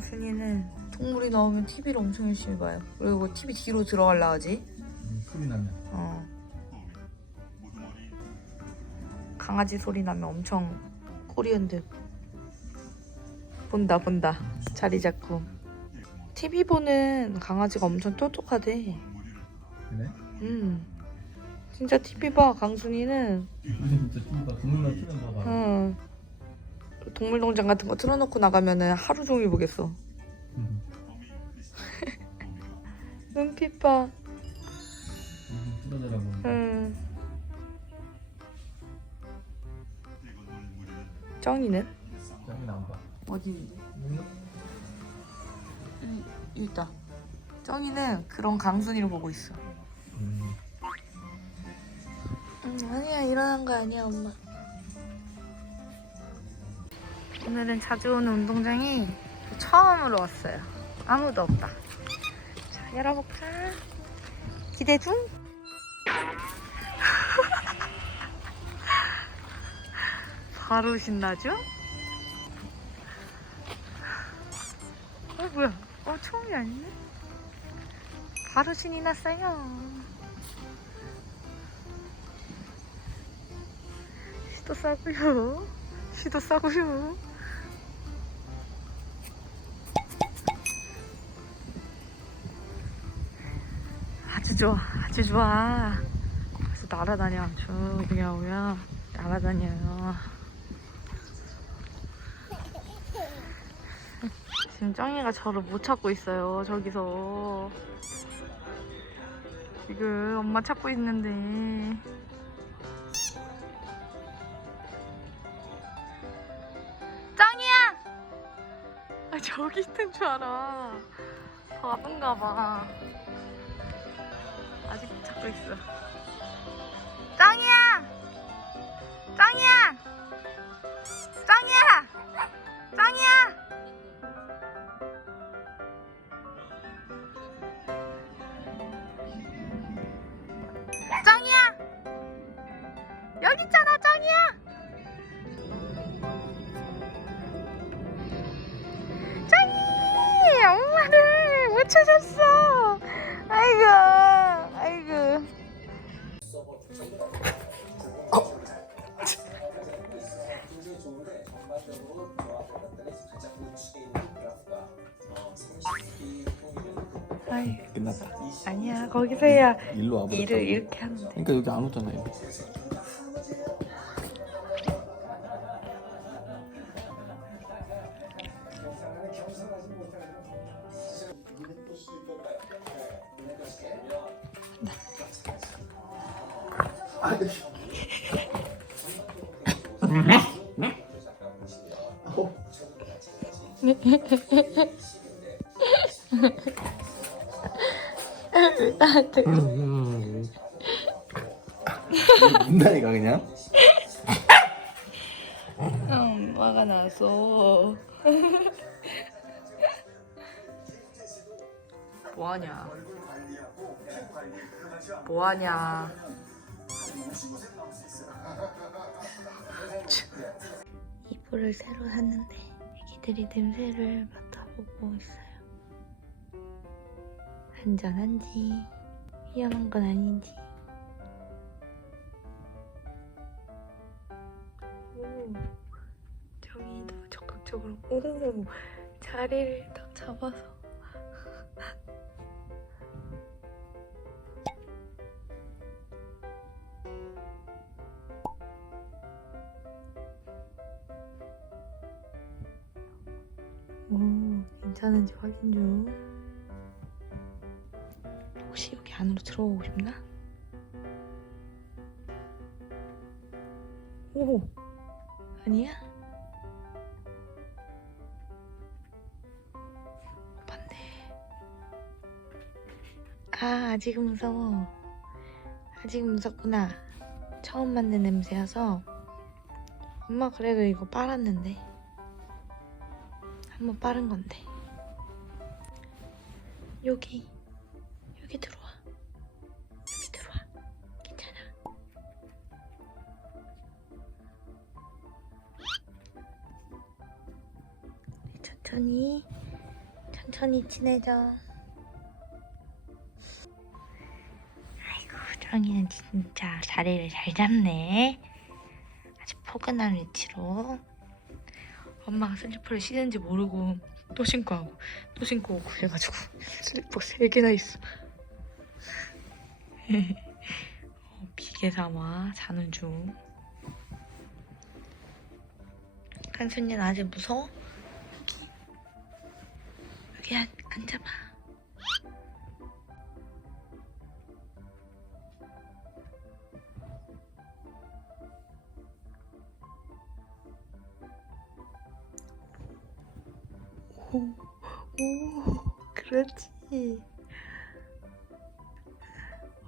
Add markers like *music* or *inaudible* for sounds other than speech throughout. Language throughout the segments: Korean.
강순이는 동물이 나오면 TV를 엄청 열심히 봐요. 그리고 TV 뒤로 들어갈라 하지. 음, 소리 나면 어. 강아지 소리 나면 엄청 꼬리 흔들. 본다 본다. 자리 잡고. TV 보는 강아지가 엄청 똑똑하대. 그래? 음. 진짜 TV 봐 강순이는. 요즘 진짜 좀 봐. 동물만 틀면 봐봐 응. 동물농장 같은 거 틀어놓고 나가면은 하루 종일 보겠어. 음. *laughs* 눈빛 봐. 음. 쩡이는? 짱이 나안 봐 어디 있는데? 몰라? 여기 있다. 쩡이는 그런 강순이를 보고 있어. 음. 응, 아니야 일어난 거 아니야 엄마. 오늘은 자주 오는 운동장이 처음으로 왔어요. 아무도 없다. 자 열어볼까? 기대 중. *laughs* 바로 신나죠? 어 뭐야? 어 처음이 아니네. 바로 신이 났어요. 시도 싸고요. 시도 싸고요. 아주 좋아, 아주 좋아. 그래서 날아다녀, 아주 그냥 그냥 날아다녀요. 지금 짱이가 저를 못 찾고 있어요. 저기서 지금 엄마 찾고 있는데. 짱이야! 아 저기 있는 줄 알아. 바본가 봐. 아직 찾고 있어. 짱이야! 짱이야! 짱이야! 짱이야! 거기서 해야 일로 와봐 일을 이렇게 돼. 그러니까 여기 안 오잖아 요 *laughs* 나한테 문다니까 그냥? 엄마가 나서. 뭐하냐? 뭐하냐? 이불을 새로 샀는데 애기들이 냄새를 맡아보고 있어요 안전한지 위험한 건 아닌지. 오, 저기 더 적극적으로 오 자리를 딱 잡아서. 오 괜찮은지 확인 중 혹시 여기 안으로 들어오고 싶나? 오 아니야? 반대. 아, 아직은 무서워. 아직은 무섭구나. 처음 맡는 냄새여서. 엄마 그래도 이거 빨았는데. 한번 빠른 건데. 여기. 여기 들어와. 여기 들어와. 괜찮아. 천천히 천천히 친해져. 아이고, 정이는 진짜 자리를 잘 잡네. 아주 포근한 위치로. 엄마가 슬리퍼를 신은지 모르고 또 신고 하고 또 신고 오고 그래가지고 슬리퍼 세 개나 있어. 어, *laughs* 비계 삼아 자는 중. 한순이는 아직 무서워? 여기 앉, 앉아봐. 오, 오, 그렇지.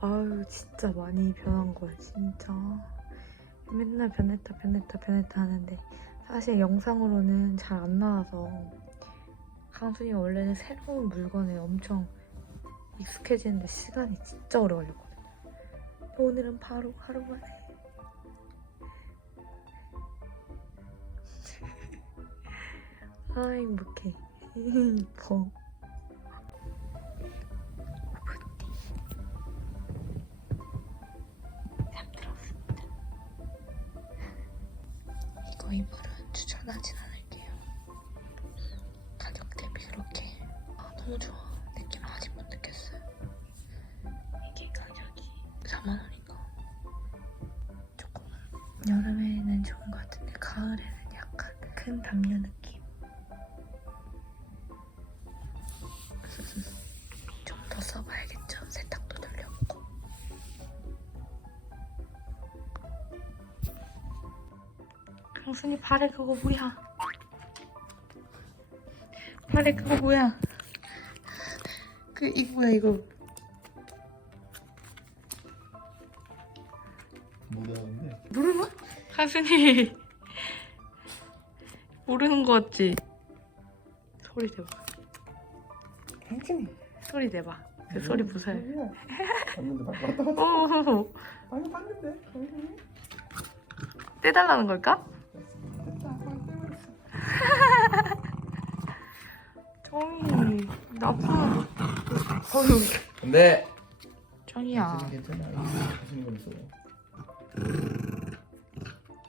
아유, 진짜 많이 변한 거야, 진짜. 맨날 변했다, 변했다, 변했다 하는데, 사실 영상으로는 잘 안 나와서, 강순이가 원래는 새로운 물건에 엄청 익숙해지는데 시간이 진짜 오래 걸렸거든요. 오늘은 바로 하루 만에. *laughs* 아, 행복해. *laughs* 이 이불은 추천하진 않을게요. 가격 대비 그렇게 아, 너무 좋아. 느낌 아직 못 느꼈어요. 이게 가격이 4만 원인가? 조금 여름에는 좋은 것 같은데 가을에는 약간 큰 담요 느낌. 강순이 발에 그거 뭐야? 발에 그거 뭐야? 그 이거 뭐야 이거? 못하는데 모르나? 강순이 모르는 거 같지? 소리 내봐. 괜찮이 소리 내봐. 그 소리 무서워. 봤는데 왔다 갔다 오, 아니 봤는데 떼달라는 걸까? *laughs* 정이 나쁜 어휴 근데 정이야. 괜찮아 하시는 거 있어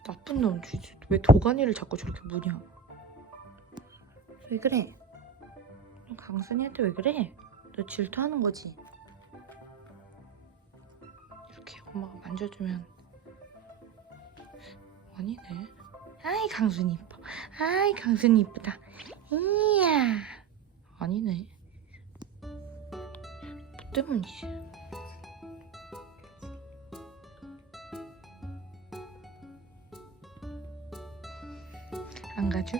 나쁜 놈쥐지. 왜 도가니를 자꾸 저렇게 무냐? 왜 그래? 강순이한테 왜 그래? 너 질투하는 거지? 이렇게 엄마가 만져주면 아니네 아이 강순이 아이 강순이 이쁘다. 이야. 아니네. 뭐 때문이지. 안 가죠?